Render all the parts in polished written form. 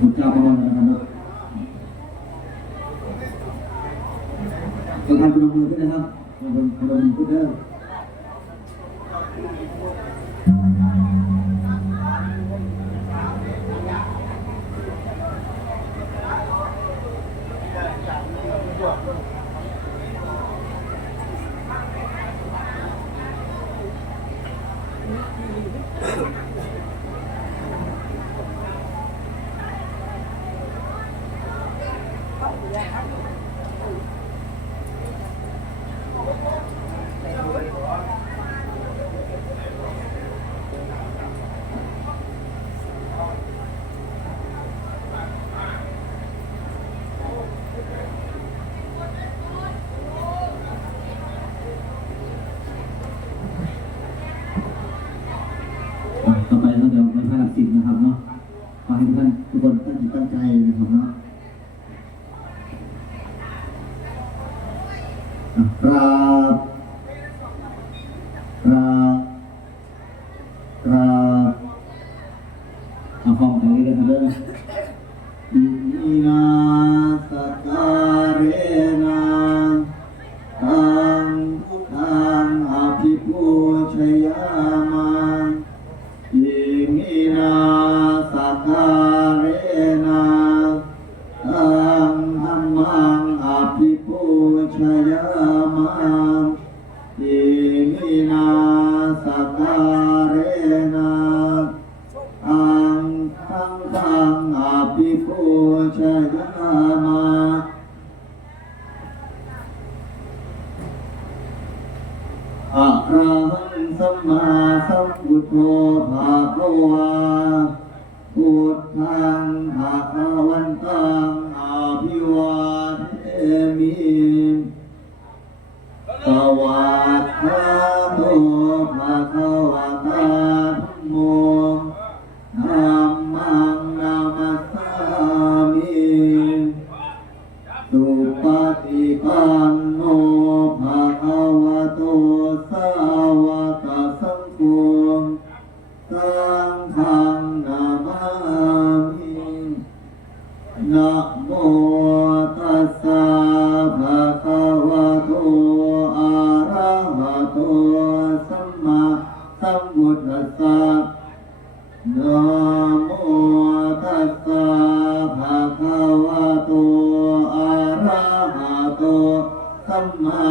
คุณเจ้าพระวันนะครับประธานพนมมือขึ้นนะครับพนมมือขึ้นเด้อต่อไปเราจะไปภาค10นะครับเนาะขอให้ทุกคนตั้งใจนะครับเนาะครับเอาฟังไปเรื่อยๆเลยอิมินาสการเรนะตังพุทธังอภิปูชยามาอิมินาสการเรนะตังธัมมังอภิปูชยามาอิมินาสการเรนะอังคังคังอภิปูชยามาอะระหังสัมมาสัมพุทโธภะคะวาพุทธังภะคะวันตังอะภิวาเทมิสวัสดีโตภะคะวะตาธัมโมธัมมังนามัสสามิสุปฏิปันโนภะคะวะโตสาวกสังโฆสังฆังนามามินะโมตัสสะภะคะวะโตอะระหะโตสัมมาสัมพุทธัสสะนะโมตัสสะภะคะวะโตอะระหะโตสัมมา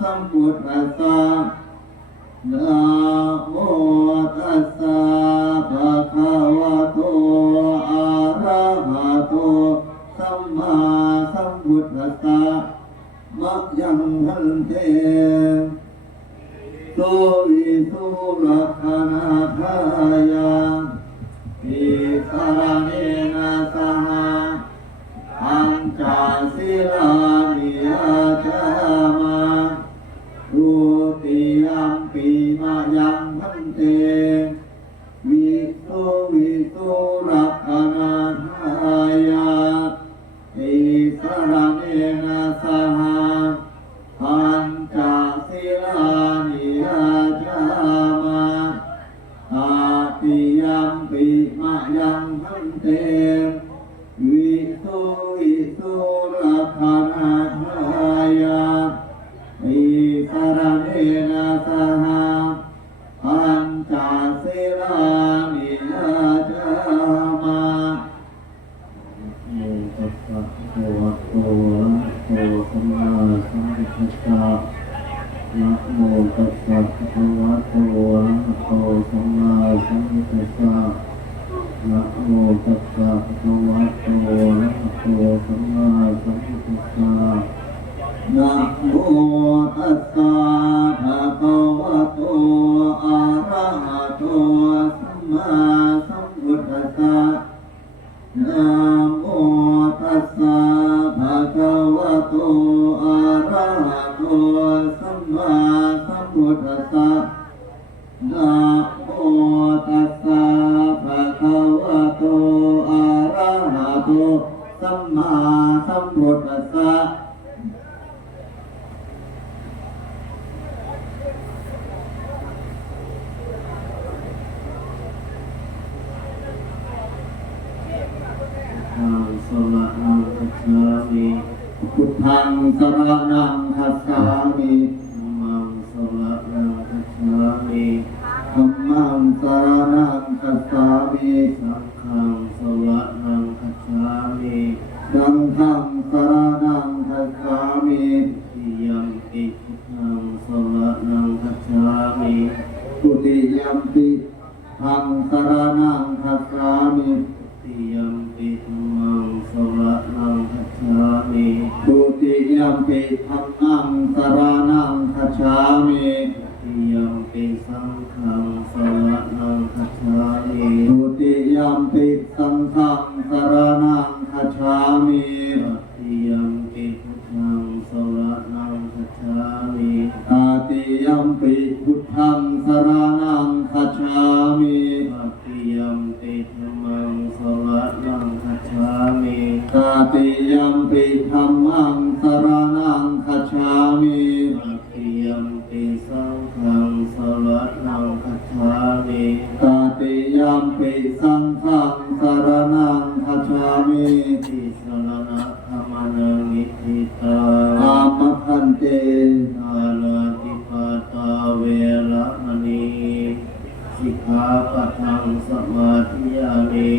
สัมพุทธัสสะนะโมตัสสะภะคะวะโตอะระหะโตสัมมาสัมพุทธัสสะมะยังพันเตโสวิสุรักขณาทายาอิสระเนนะสหอัญจาศิลานิยาจามาทุติยัมปีมายังพันเตวิสุรักขณาทายาอิสระเนนะสหอัญจาศิลานิยาจามาอาติยัมปิมะยังพันเตวิสุรักขณาทายาอิสระเนนะสหอัญจาศิลานิยาจามาโมตัสสะภะคะวะโตอะระหะโตสัมมาสัมพุทธัสสะนะโมตัสสะภะคะวะโตอะระหะโตสัมมาสัมพุทธัสสะนะโมตัสสะภะคะวะโตอะระหะโตสัมมาสัมพุทธัสสะนะโมตัสสะภะคะวะโตอะระหะโตสัมมาสัมพุทธัสสะนะโมตัสสะภะคะวะโตอะระหะโตสัมมาสัมพุทธัสสะนะโมตัสสะภะคะวะโตอะระหะโตสัมมาสัมพุทธัสสะ ธังสรณังคัจฉามิ พุทธังสรณังคัจฉามิ ธัมมังสรณังคัจฉามิ ธัมมังสรณังคัจฉามิ สังฆังสรณังคัจฉามิ สังฆังสรณังคัจฉามิ ติยัมปิพุทธังสรณังคัจฉามิ ทุติยัมปิธังสรณังคัจฉามิ ติยัมปิธัมมังสรณังคัจฉามิ ทุติยัมปิธัมมังสรณังคัจฉามิ ติยัมปิสังฆังสรณังคัจฉามิ ทุติยัมปิสังฆังสรณังคัจฉามิ ติยัมปิพุทธังสรณังคัจฉามิ ตาติยัมปิพุทธังสรณังคัจฉามิ ติยัมปิธัมมังสรณังคัจฉามิ ตาติยัมปิธัมมังสรณังคัจฉามิ ติยัมปิสังฆังสรณังคัจฉามิ ตาติยัมปิสังฆังสรณังคัจฉามิ ติสรณะธรรมนังอิทิตา อามะพันเต นาลาติปาตาเวระมณีสิกขาปะทังสมาธิยามิ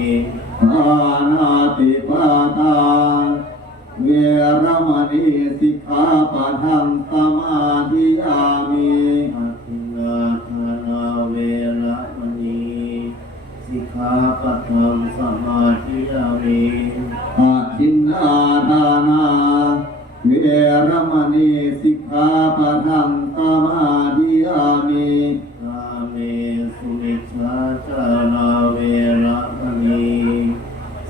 ปานาติปาตาเวรมณีสิกขาปะทังสมาธิยามิ อาทินนาทานาเวระมณีสิกขาปะทังสมาธิยามิ อาทินนาทานาเวรมณีสิกขาปะทังสมาธิยามิ กาเมสุมิชฌาจาราเวระมณี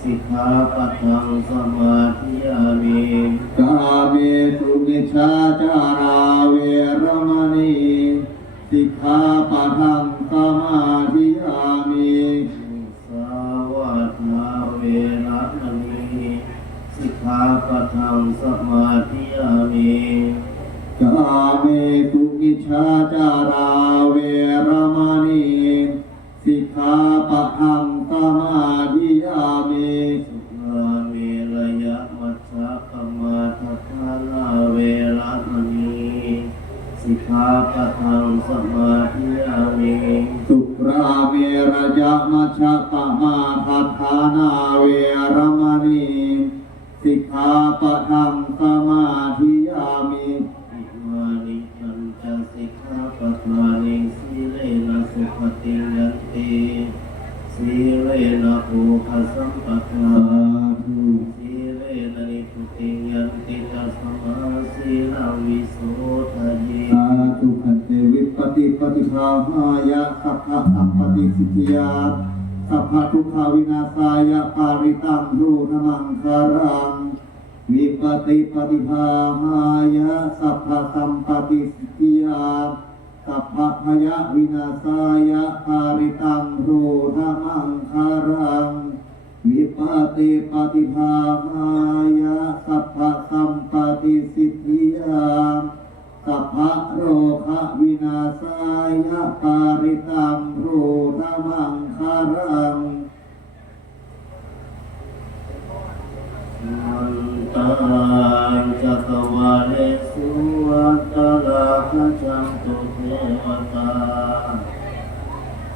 สิกขาปะทังสมาธิยามิ กาเมสุมิชฌาจาราเวรมณีสิกขาปะทังสมาธิยามิ สาวาทาเวระมณีสิกขาปะทังสมาธิยามิ กาเมสุมิชฌาจาราเวรมณีสิกขาปะทังสมาธิยามิ สุราเมรยมัชฌะปมาทัฏฐานาเวระมณีสิกขาปะทังสมาธิยามิ สุราเมรยมัชฌะปมาทัฏฐานาเวรมณีสิกขาปะทังสมาธิยามิ อิมานิปัญจสิกขาปะทานิสีเลนะสุขติยันติสีเลนะโภคสัมปทา สาธุ สีเลนะนิพุติยันติตัสมาสีลังวิโสทะเย สาธุขันเตวิปปิปฏิภาหายะสัพพะสัมปติสิทธิยาสัพพะทุกขาวินาศายะปาริตังรูธมังคารังวิปติปฏิภาหายะสัพพะสัมปติสิทธิยาสัพพะพยะวินาศายะปาริตังรูธมังคารังวิปติปฏิภาหายะสัพพะสัมปติสิทธิยาสัพพะโรคะวินาศายะปาริตังโรธมังคารัง มันตังจักวาเลสุวัตตราคัจจันตุเทวตา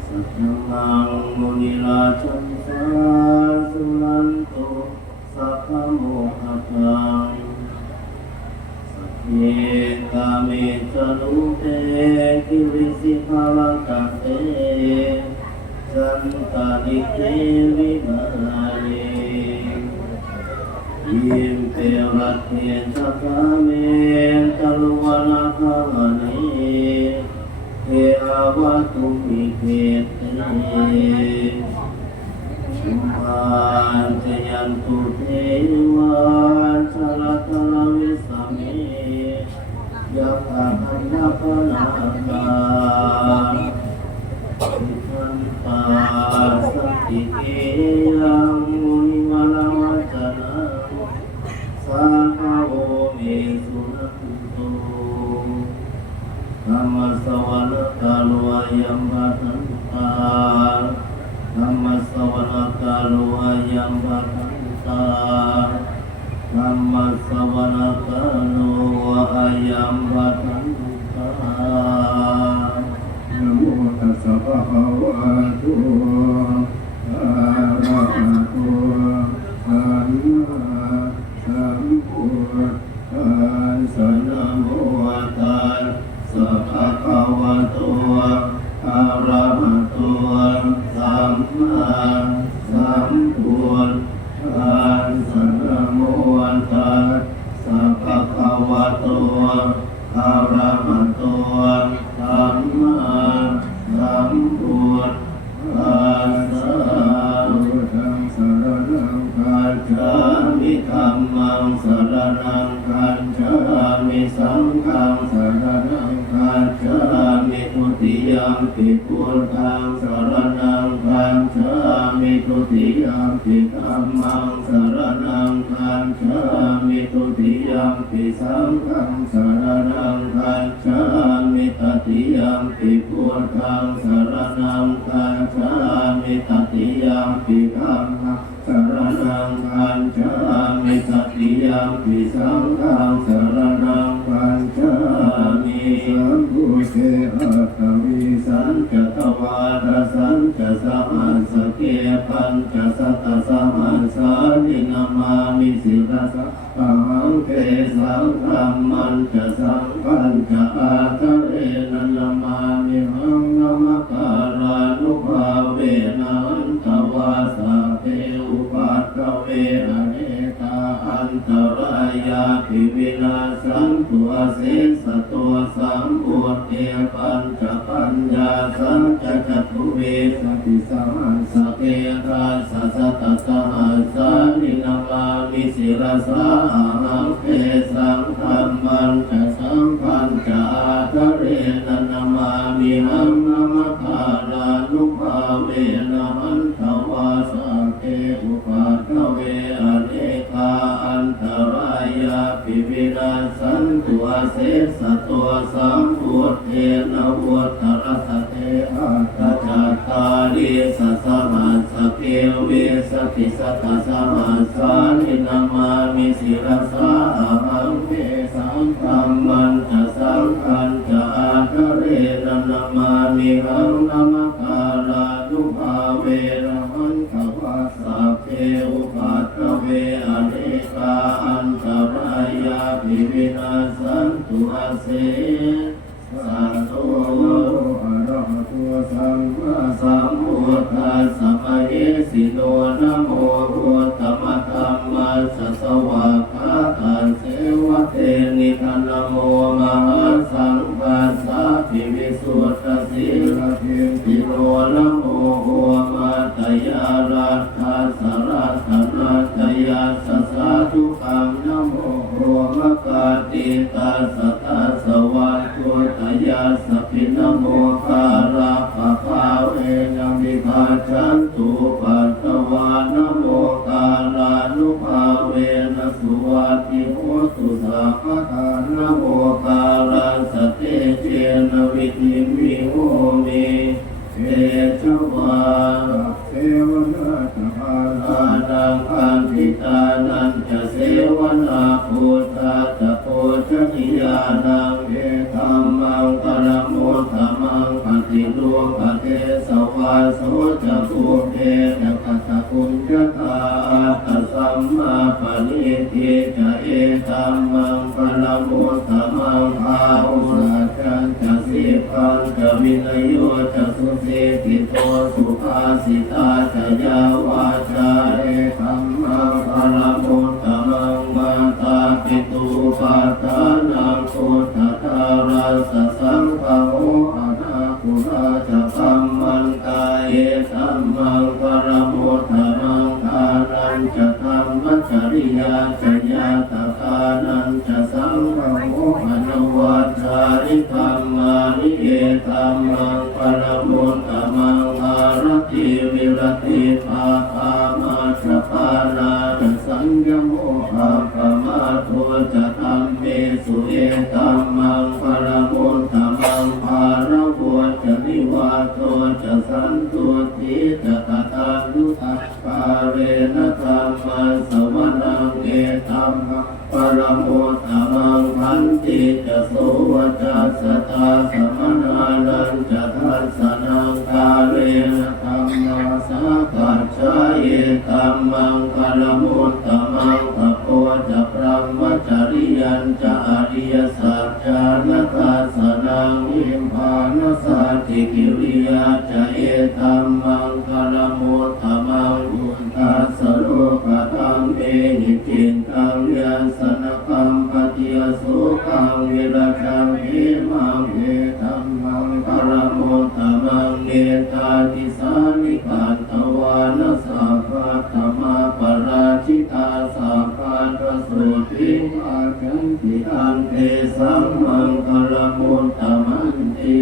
สัทธังมุนิราชันสาสุนันตุสัพพะโมหะตังสัพเพกาเมจลุเตกิริสิภาวัตเตจันตานิเทวิมาเน ยิมเปรัตเทจักาเมตลุวนาคาเนเทอาวะตุมิเกเตชุมันเจยันตุเทวันชลตลาวิสามิยักขาพันนาคนาคาทิทันตาสัตติเกยังมุนิมาลาวัจนะ สังฆโอเมสุนันตุธัมมสวนะกาโลอายัมปัทันตาธัมมสวนะกาโลอายัมปัทันต ตาธัมมัสสวนาคาโนอายัมวัฏันตานะโมตัสสะภะคะวะโตอะระหะโตสัมมาสัมพุทธัสสะ นะโมตัสสะภะคะวะโตอะระหะโตสัมมาสัมพุทธัสสะนะโมตัสสะภะคะวะโตอะระหะโตสัมมาสัมพุทธัสสะ พุทธังสรณังคัจฉา ฉามิธัมมังสรณังคัจฉามิสังฆังสรณังคัจฉามิทุติยัมปิพุทธังสรณังคัจฉามิทุติยัมปิธัมมังสรณังคัจฉามิทุติยัมปิสังฆังสรณังคัจฉามิตติยัมปิพุทธังสรณังคัจฉามิตติยัมปิธัมมังสรณังคัจฉามิตติยัมปิสังฆังสรณังคัจฉามิ สัมพุทเทอัตตวิสั สั น ญจตวาทสัญจสหัสเกปัญจสัตตสหัสสานินามามิสิรสะปังเทสังธรรมันจะสังขันจะอาทะเรนันนามามิหังนามการานุภาเวนันตวาสาเทอุปัตตเวอเนกาอันตรายาภิวินาสันตุอเสสตัวสัมปุตเตปัญจปัญญาสัจจจตุเวสติสหัสสเกตาสัสสตสหัสสานินามามิสิรสาหังเทสังธรรมันจะสังขันจะอาทะเรนันนามามิหังนามคารานุภาเวนะหันตวาสาเกอุปัตตเวอเนกาอันตรายาภิวินาสันตุอเสสตัวสัมพุทเทนะวุฒรสเตอัตตจัตตาริสสหัสสเกเวสติสัตตสหัสสานินามามิสิรสาหังเทสังธรรมันจะสังขันจะอาทะเรนันนามามิหังนามการานุภาเวนะหันตวาสาเกอุปัตตเวอเนกาอันตรายาภิวินาสันตุอาเสสัตโต อะระหะโตสัมมา สัมพุทธัสสะมะเหสิโนนะโมพุทธมธัมมัสสะสวากขาตัสเสวะเตนิธนโมมหาสังฆัสสะภิวิสุทธสีลเทติโนนะโมโหมาตยารัตถสสรัตถนัตยาสสะทุขังนะโมโหมะกาติตัสสะตัสสะวัตถุตยาสพินะโมการะภะคะเวนะมิภาชันตุปัตตวานะโมการานุภาเวนะสุวัตติโหตุสัพพะทานะโมการัสสเตเจนะวิธิวิโหมิเตชะวา เทวนาตาอาลา ดังคันติตานันจะเสวนาพุทธะตะโพชนิยานังเอธัมมังกรโมธัมมังปฏิโลกเทสวาโสจะภูเทนะกัสสะกุญจตาอัตตสัมมาปณิทิจะเอธัมมังกรโมธัมมังภาวุสัจจันจะสิปังจะวินโยจะสุเสติโตสุภาสิตาจะยาวาจาเอธัมมังกรโมธัมมังมาตาปิตุปัฏฐานังพุทธทารัสสะสังฆโออะนาคุราจะธัมมันกายเอธัมมังกรโมธัมมังทานันจะธัมมัจจริยาจะญาตทานันจะสังฆโออะนวัจจาริธัมมานิเอธัมมังกรโมธัมมังอารติวิรติภาคามาชปานาสัญญโมภะปะมาโทจะธัมเมสุเอธัมมังกรโมธัมมังภาระโวจะนิวาโตจะสันตุติจะตถานุตัสปาเร นะธรรมัสสวนังเอตัมมะปรโมตตมังพันติจะโสวจัสสตาสมนานันจะทัสสนังกาเรนะธรรมาสากัจจายเอตัมมังปรโมตตมังปโพจะพระมจริยัญจะอริยสัจจานัตาสนังอิมพานัสสติกิริยาจะเอตัมมังปรโมตตมังอุตตัสสโลกตังเมหิจินตังยัสสนกัมปติยสุขังวิรัชังเอมังเอตัมมังปรโมตตมังเอตาติสานิการตวานะสัพพะธรรมาปราชิตาสัพพะประสุทิอาคันติอันเทสัมมังปรโมตตมังติ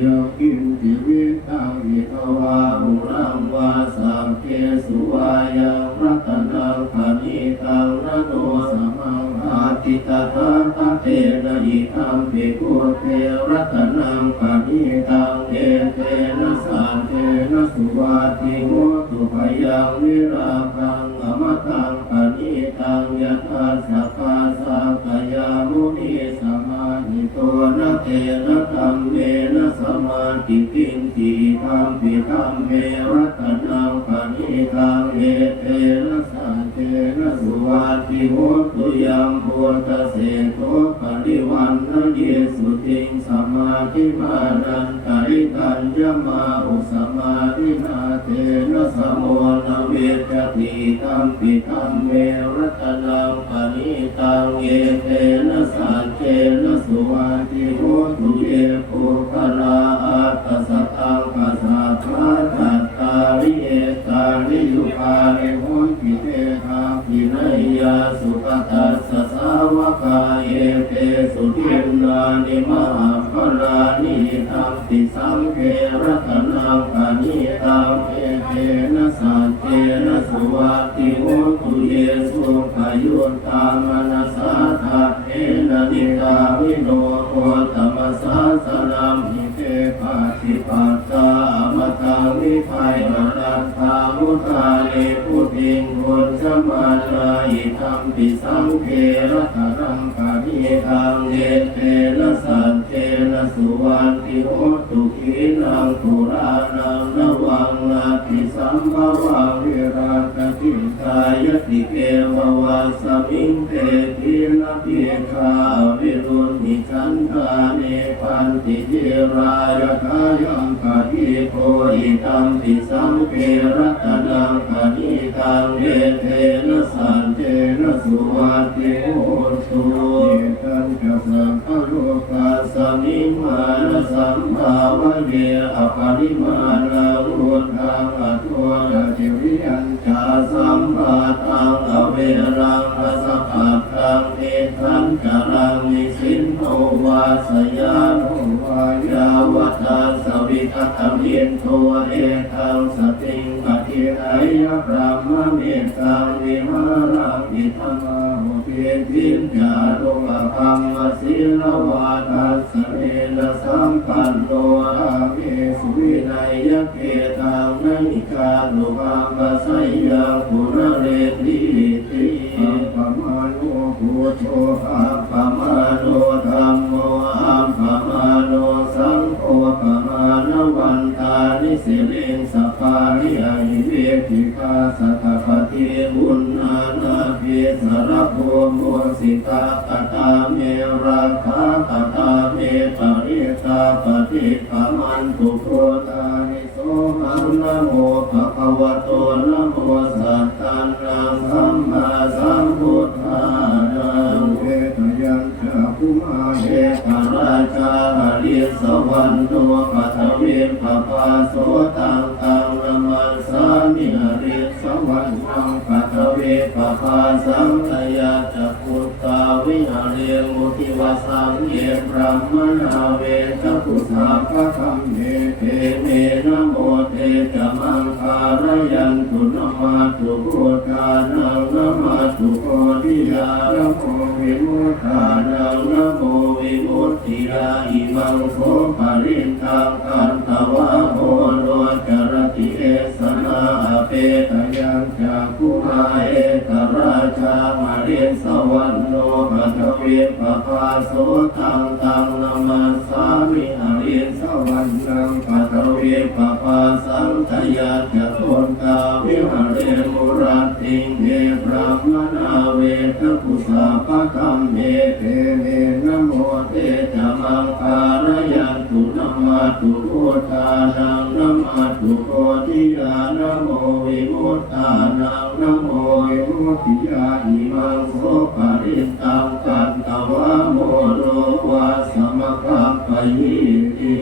โยกินติวิตังวิทวาหุรังวาสังเกสุวายังรัตนังขณิตังระโนสมังอาติตถาคเตนะอิทัมภิกขุเทรัตนังขณิตังเอเตนะสันเตนะสุวาติโมตุภยังวิราคังอมตังขณิตังยถาสัพพะสัพพยามุนีสมาหิโตนะเตนะธัมเมนะสมาธิปินติธัมปิธัมเมรัตนังขณิตังเอเตนะสันเตนะสุวาติโหตุยังโพธเสโตปริวันนะเยสุติงสมาธิมานันตริตัญญมาอุสมาธินาเตนะสโมนะเวจติธัมปิธัมเมรัตนังขณิตังเอเตนะสันเตนะสุวาติโหตุเยปุคลาอัตตสตังปัสสะภะตัตตาริเอตาริยุคาเรโหติเตหาภินัยยาสุปตัสสะสาวกาเอเตสุทินนานิมหาภลานิธัมปิสังเฆรัตนังขณิตังเอเตนะสันเตนะสุวาติโหตุเยสุขยุตตามนัสสะทะเทนะนิกาวิโนโหตมัสสะสนัมหิเตปาติปัตตาอมตังวิภัยมรัตถามุตาเลพุติงบุญสมานาอิธัมปิสังเฆรัตนังขณิตังเอเตนะสันเตนะสุวาติโหตุขีนังปุรานังนวังนาทิสัมภวังวิราคติกายติเกววัสสมิงเตทินะเพียคาวิรุณหิจันทาเนปันติเจรายกายังปะทิโกอิตัมปิสังเกรัตนังขณิตังเอเทนะสันเตนะสุวาติโหตุเอตัญจะสังฆโลกัสสมิงมานะสัมภาวะเยอปริมาณังอุทังอโทนะเจวิยัญจาสัมปะตังอเวรังอสัพพัตตังเอตัญจารังนิสินโนวาสยานโนวายาวทัสสวิทัตเมียนโทเอตังสติงปฏิไทยพระมเมตตังวิหารังอิทัมมาโหเทตินจารุปคัมมศิลวาทัสสะเนนะสัมปันโนอาเมสุวินัยยะเกตังนนิกาลุกัมปะสัยยังปุระเรติติอัปปมาโนพุทโธอัปปมาโนธัมโมอัปปมาโนสังโฆปมาณวันตานิสิเลงสปาริยหิเวทิกาสัทธปฏิบุญนานาเพิสรโพโมสิตาตตาเมราคาตตาเมปริตาปฏิปมันตุโพตานิโสหังนะโมภะคะวะโตนะโมสัตตังนังสัมมาสัมพุทธานังเวทยัญจะภูมาเอกราชาหริสวรรณโนปัทวินปปาโสตังตังนามัสสามิหริสวรรณังปัทวิปปาสังขยาจะพุทธาวิหารมุทิวสังเยบรมนาเวชพุทธาภคัมเมเทเมนะโมเทจะมังคารยันตุนมาตุพุทธานังนะมาตุโพธิยานะโมวิมุตตานังนะโมวิมุตติยาอิมังโสภรินตังกันตวะโหโลจรติเอสนาอเปตยังจากุมา มาเอกราชามาเรียนสวรรค์โนปัทวีปภาโสตังตังนามาสามิอเรียนสวรรค์นังปัทวีปภาสังทยาจะโทนตาวิหารเรมุราติงเทพรามนาเวทกุสาปะคัมเมเทเนนะโมเตจะมังการยันตุนามาตุโอทานังนามาตุโกติยานะโมวิมุตตานังนะโมวิมุตติยาอิมังโสปะริตตังกันตวะโมโรวาสมะคัปปะยิติ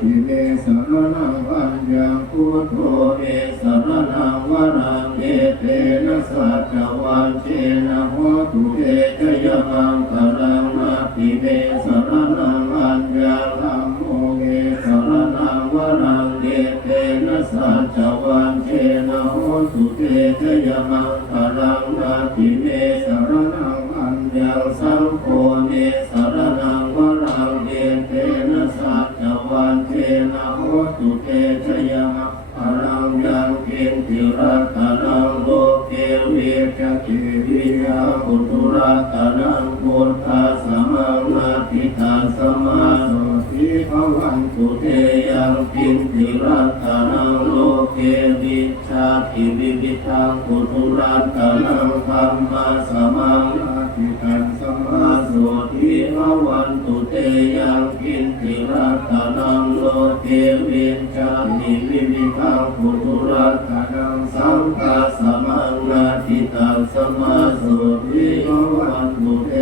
ทิเมสรณังปัญญังพุทโธเมสรณังวรังเอเตนะสัจวันเจนะโหตุเตชะยมังคารังนาติเมสรณังปัญญังธัมโมเมสรณังวรังเอเตนะสัจวันเจนะโหตุเตชะยมังคารังนาติเมสรณังปัญญังสังโฆเมสรณังวรังเอเตนะสัจวันเจนะโหตุเตชะยมังคารังยังเกณฑ์ทิรัตนังโลเกเวจเกวิยาปุตุรัตนังพุทธาสมังนาทิตาสมาโสทิภวันตุเตยังกินทิรัตนังโลเกวิชาติวิวิทังปุตุรัตนังธรรมาสมังนาทิตังสมาโสทิภวันตุเตยังกินทิรัตนังโลเกวิชาติวิวิทังปุตุรัตนังสังฆาสมังนาทิตังสมาโสทิภวันตุเต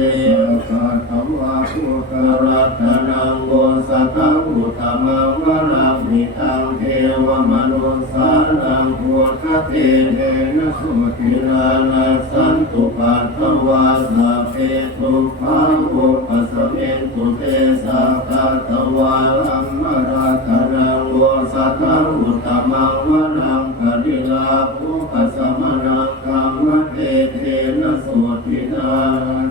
สัทธวาภูกรัตนังโกสัตังอุตตมังวรังมิทังเทวมนุสานังพุทธเทเทนะสุตินานาสันตุปัตถวาสัพเพทุกขังอุปสเมตุเตสัพพะตวาลัมมราธนังโกสัตังอุตตมังวรังคดิลาภูปสมนังกัมมะเทเทนะสุตินา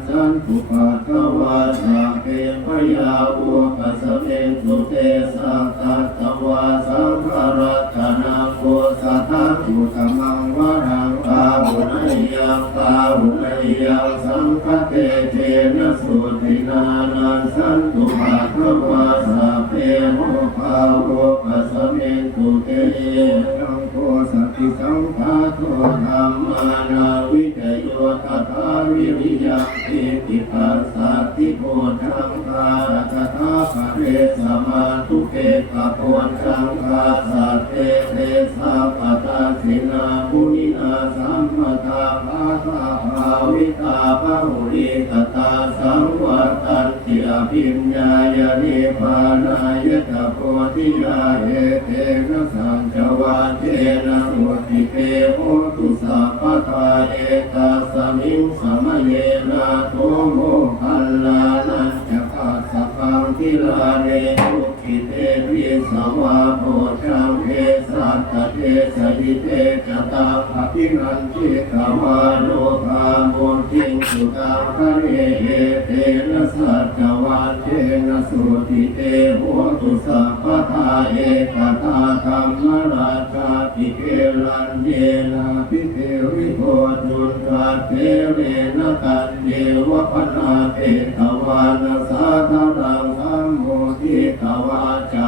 สันตุปัตถวาสัพเพพยาอุปสเมตุเตสัพพะตวาสังฆรัตนังโกสัตังอุตตมังวรังกาหุนัยยังกาหุนัยยังสังฆเตเทนะสุตินานันสันตุปัตถวาสัพเพโมภาอุปสเมตุเตยังโกสัตติสังฆาโตธัมมานาวิจโยตถาวิริยังติปิปัสสัตติโพธังคาตถาภะเรสมาทุเกกะโพธังคาสัตเตเตสัพพตาสินามุนินาสัมมตาภาคาภาวิตาภาหุริกตาสังวัตันติอภิญญายานิพพานายตโพธิญาเอเตนะสัจวัฏเจนะสุติเตโหตุสัพพทาเอตาสมิงสมเยนะโทโมคัลลานันจะกัสสะพังทิลาเรทุกิเตวิสวาโพชังเทสัตตเทสดิเตจตังอภินันทิกาวาโลภามุทิงสุตังคะเรเอเตนะสัจวัฏเจนะสุติเตโหตุสัพพทาเอกตาธัมมราชาภิเกลันเยนะภิเทวิโพจุนกาเทเรนะกันเดวะพนาเตตวานะสาธารังธัมโมทิตวาจา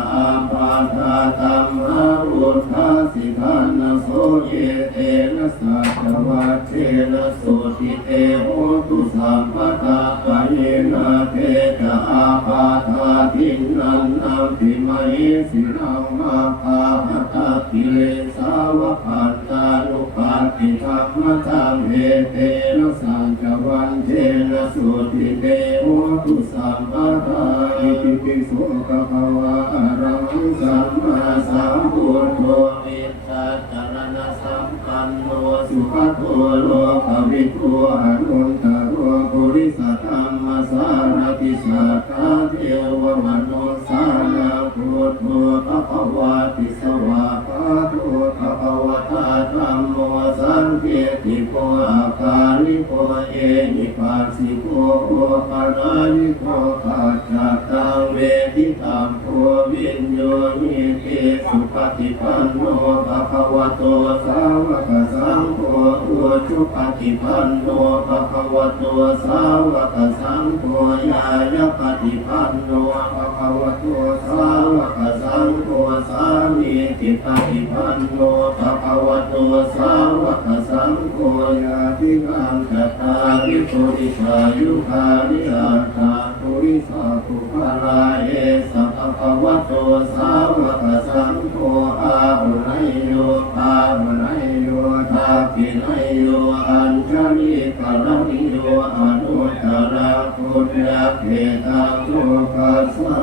ปาทาธัมมาอุทธาสิทานะโสเยเตนะสัจวัฏเจนะสุติเตโหตุสัมปทาปะเยนะเตจาอาปาทาทินนันนัมปิมะเยสินังมาภาหตากิเลสาวะพันตานุปัฏฐิธรรมจังเอเตนะสัจวัฏเจนะสุติเตโหตุสัมปทาอิติปิโสภะคะวะอะระหังสัมมาสัมพุทโธวิชชาจารณะสัมปันโนสุขโตโลกวิทูอนุตตโรปุริสธรรมสารติสัทธาเทวมนุสานังพุทโธภควาติสวาคาโตภควตาธัมโมสันเกติโกอาคาลิโกเอหิปัสสิโกโอปาราลิโกปัจจตังเวทิตัมโพวิญโยหิเตสุปฏิปันโนภควโตสาวกสังโฆอุชุ ปฏิปันโนภะคะวะโตสาวกสังโฆญาญาปฏิปันโนภะคะวะโตสาวกสังโฆสามีจิปฏิปันโนภะคะวะโตสาวกสังโฆญาติกังกัตตาริปุริสายุคาริอาตาปุริสาภุคาลาเอสัพพะวะโตสาวกสังโฆอาหุไนโยอาหุไนโยทาปิไนโยอัญชลิกะละนิโยอนุตตระพุทธเขตังโลกัสสา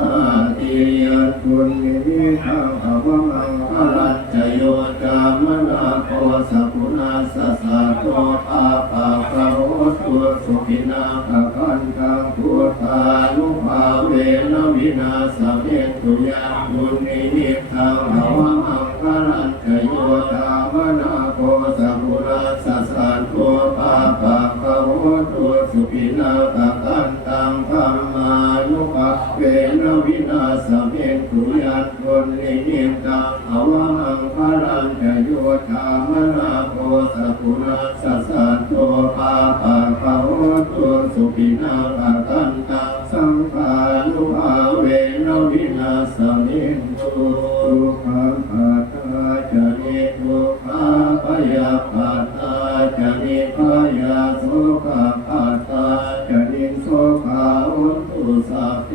ติยันตุนิมิตังอวมังคลัจจโยจามนาโคสัพพุนาสสะโตอาปะกะโหตุสุขินาภคันตังพุทธานุภาเวนะวินาศเมตุยังตุนิมิตังอวมังคลัจจโยจามนาโคสัพพุนาสสะโตอาปะกะโหตุสุขินาภคันตังธัมมานุภาเวนะวินาศเมตุยังตุนิมิตังอวมังคลัจจโยจามนาโคสัพพุนาสสะโตอาปะกะโหตุสุขินาภคันตังสังฆานุภาเวนะวินาศเมตุทุกขังอัตตาจานิทุกขาปยาปัตตาจานิพยาสุขาปัตตาจานิโสขาอุตุสัพเพ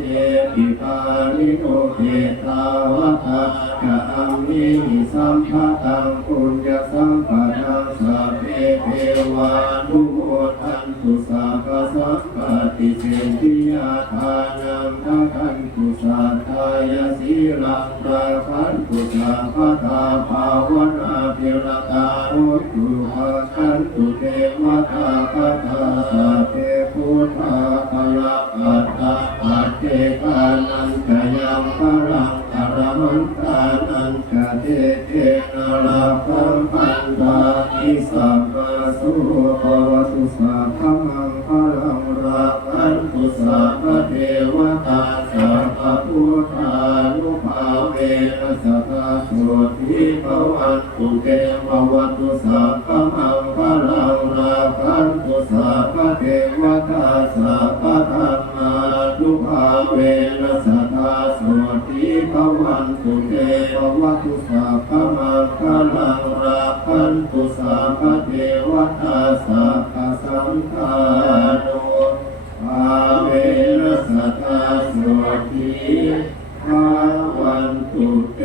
ปิปานิโนเขตาวะทาจะอัมมิสัมภะทังปุญญสัมปะทังสัพเพเทวานุโมทันตุสัพพะสัมปติเสติยาทานังทะคันตุสัทธายาสีลังราคันตุสัพพะทาภาวนาเพิรตาโหตุภะคันตุเทวตาคาถาสัพเพพุทธาภละอัตตาปัจเจกานันจะยังพลังอรหันตานันจะเทเทนะลาภัมปันตาอิสัมมาสุภวตุสัพพมังคลังราคันตุสัพพเทวตาสัพพพุทธานุภาเวนะสัทธาโสติภวันตุเตภวตุสัพพมังคลังราคันตุสัพพเทวตาสัพพธัมมานุภาเวนะสัทธาโสติภวันตุเตภวตุสัพพมังคลังราคันตุสัพพเทวตาสัพพสังฆานุภาเวนะสัทธาโสติภวันตุเต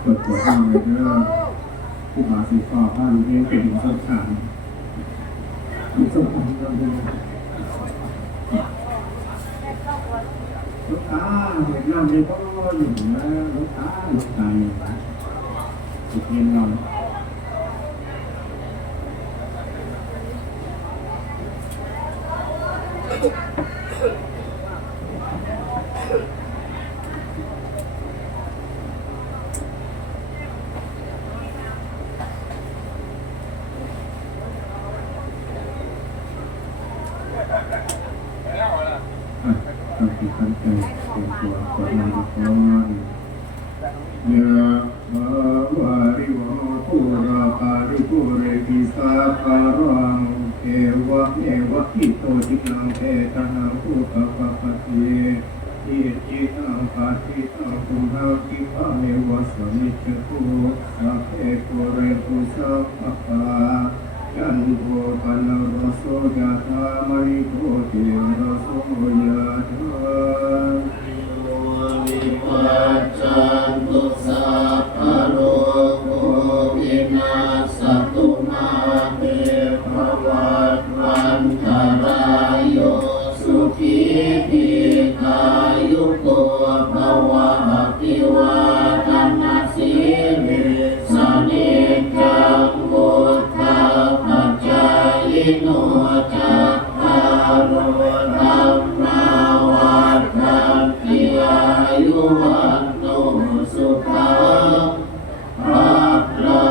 เปิดตัวห้างเลยเด้อผู้บาสีฟ้าผ้าลูกเองเป็นหินสดขานหินสดขานเราดูลูกค้าเห็นน้ำเลยก็อยู่นะลูกค้าลูกค้าอยู่นะสุดเย็นนอนตั้งจิตตั้งใจเตรียมตัวสวดมนต์ทุกคนยะภาวะริวหปุราปาริปุเรติสาคารังเทวะเอวะอิโตจิตังเทตนังอุปปปติอิจิตังปะติตังตุมหังคิปะเมวะสมิจจตุสัพเพปุเรตุสัพพะยันโทปนะระโสยะธามณิโกติระโสยะธาวิปัสสันตุสัพพะโลกวินาศตุมาเตภวัตวันตรายโยสุขีทีกายุโกภวะอภิวาทนาสีลิสนิจังวุ โนจัตตารโอธรรมาวัฏฏันติอายุวันโนสุขังภะลั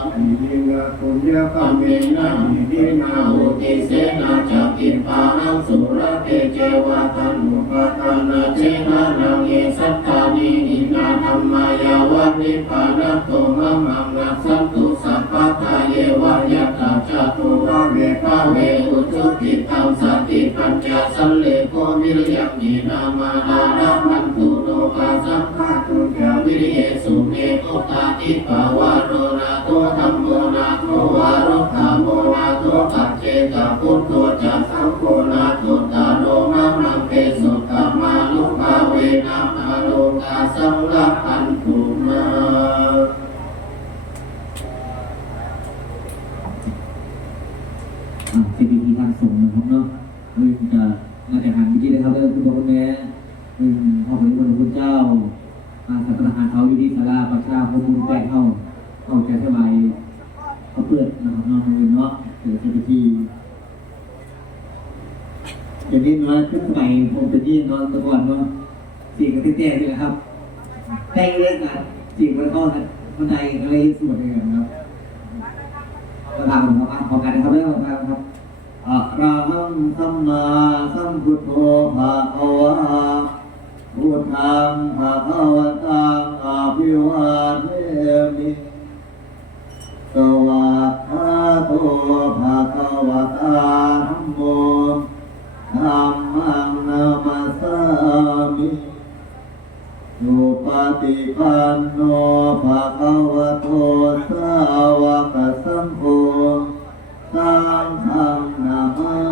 งอิมินาปุญญกรรมเมนะอิมินาอุติเสนะจักขิปานังสุรเตเจวะตันมุปะทานาเจนะนังเยสัตตานิอินาธัมมายาวันนิพพานะโตมังมังนัสสันตุสัพพะทาเยวะยัตถาจตุวะเวปะเวอุจุติตังสัตติปัญจสัลเลโกวิริยังยีนามานานะมันตุโนภาสัมภะตุยาวิริเยสุเมโตตาติปาวะโรนาโตธัมโมนาโตวารุขามโมนาโตปัจเจกพุทโธจักขังโกนาโตตาโรมังมังเปสุตตมาลุภาเวนะมาโลกาสังลักขันตุมาเป็นพิธีทางสงฆ์นะครับเนาะจะมาจากทางพิธีนะครับเรื่องคุณพ่อคุณแม่พ่อพระคุณเจ้าสัตว์ทหารเขาอยู่ที่ศาลาประชาคมบุญแป้งเข้าใจสบายเขาเปิดนะครับเนาะเนาะเกิดเป็นพิธีอย่างนี้น้อยขึ้นสมัยผมเป็นยี่นอนตะก่อนว่าสิ่งกันแต้ๆนี่แหละครับแต่งเรื่องกันสิ่งมันเข้ากันบันไดอะไรสวดเลยนะครับก็ทำครับพอกันนะครับเรื่องครับอะระหังสัมมาสัมพุทโธภะคะวะพุทธังภะคะวะตังอะภิวาเทมิสวากขาโตภะคะวะตาธัมโมธัมมังนามัสสามิสุปฏิปันโนภะคะวะโตสาวกสังโฆสังฆังนามา